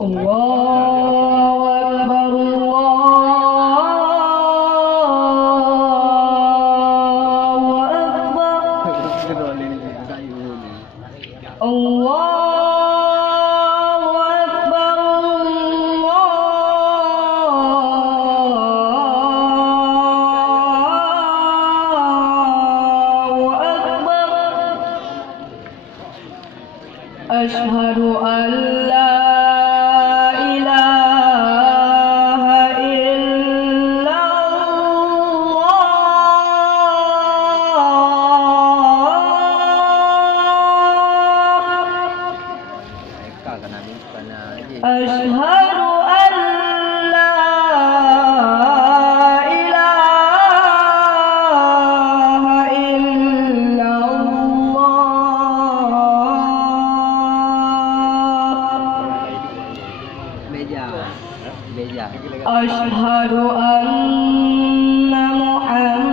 Allahu Akbar, Allahu Akbar, Allahu Akbar, Allahu Akbar. Asyhadu an la Asyhadu an la ilaha illallah. Asyhadu anna Muhammadar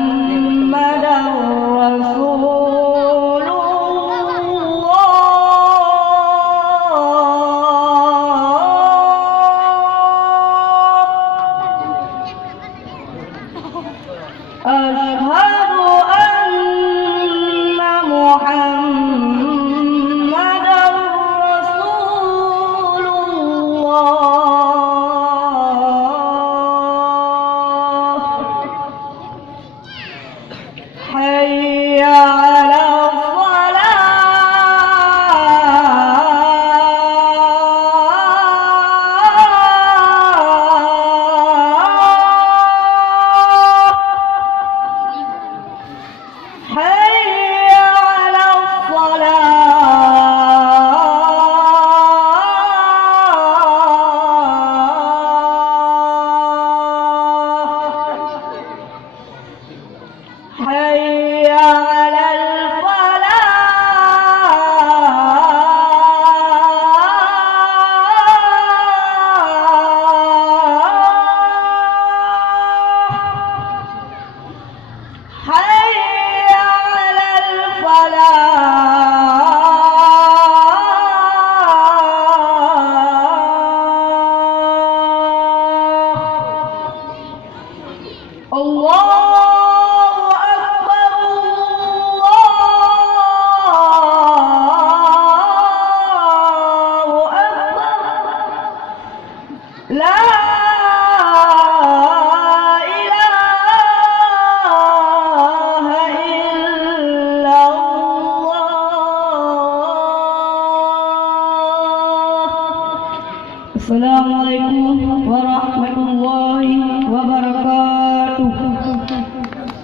Asyhadu anna Muhammadar Rasulullah. Hayya 'alal Allahu Akbar, Allahu Akbar. La ilaha illallah. Assalamualaikum warahmatullahi